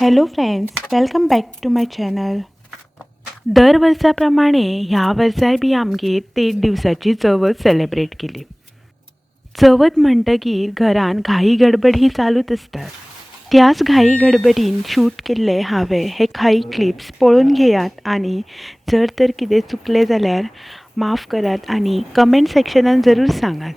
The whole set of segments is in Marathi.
Hello friends, welcome back to my channel. दर वर्साप्रमाणे ह्या वर्साय बी आमगेर 3 दिवसाची चवथ सेलिब्रेट केली. चवथ म्हणटकीर घरान घाई गडबड ही चालूच असतात. त्याच घाई गडबडीन शूट केल्ले हांवें हे काही क्लिप्स पळोवन घेयात आणि जर तर कितें चुकलें जाल्यार माफ करात आणि कमेंट सेक्शनान जरूर सांगात.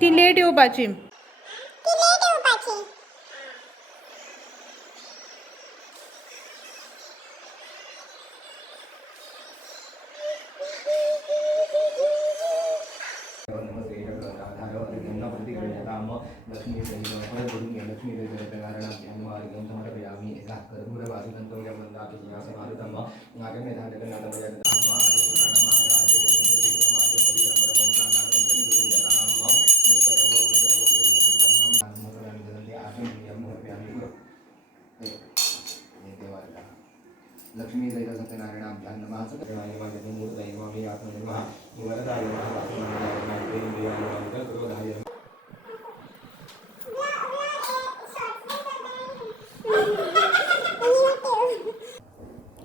ती लेट येवपाची. लक्ष्मी दैव सत्यनारायण अभ्यां नमः सत्यनारायण वाणी मूर्तये नमः आत्मने नमः वरदाय नमः क्रोधाय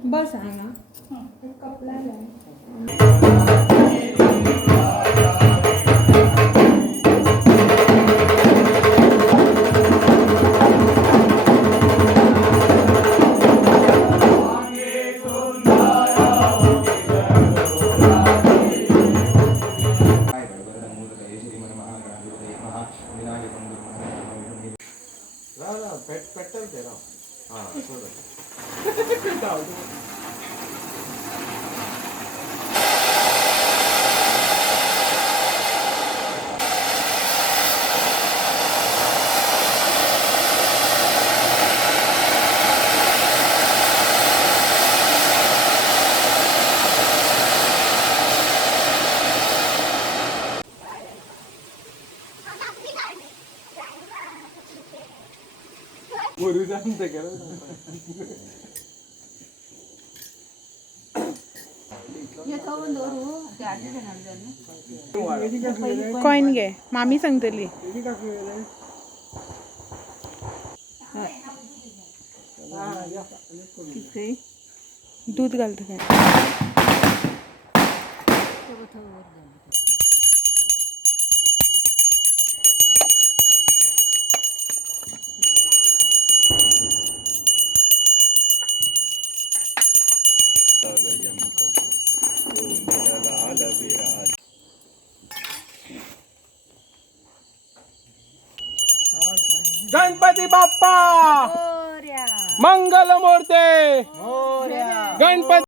बस हांगा कपला जाय. कॉइन घे, मामी सांगतली. दूध घालता काय? गणपती बाप्पा मंगल मूर्ती गणपती.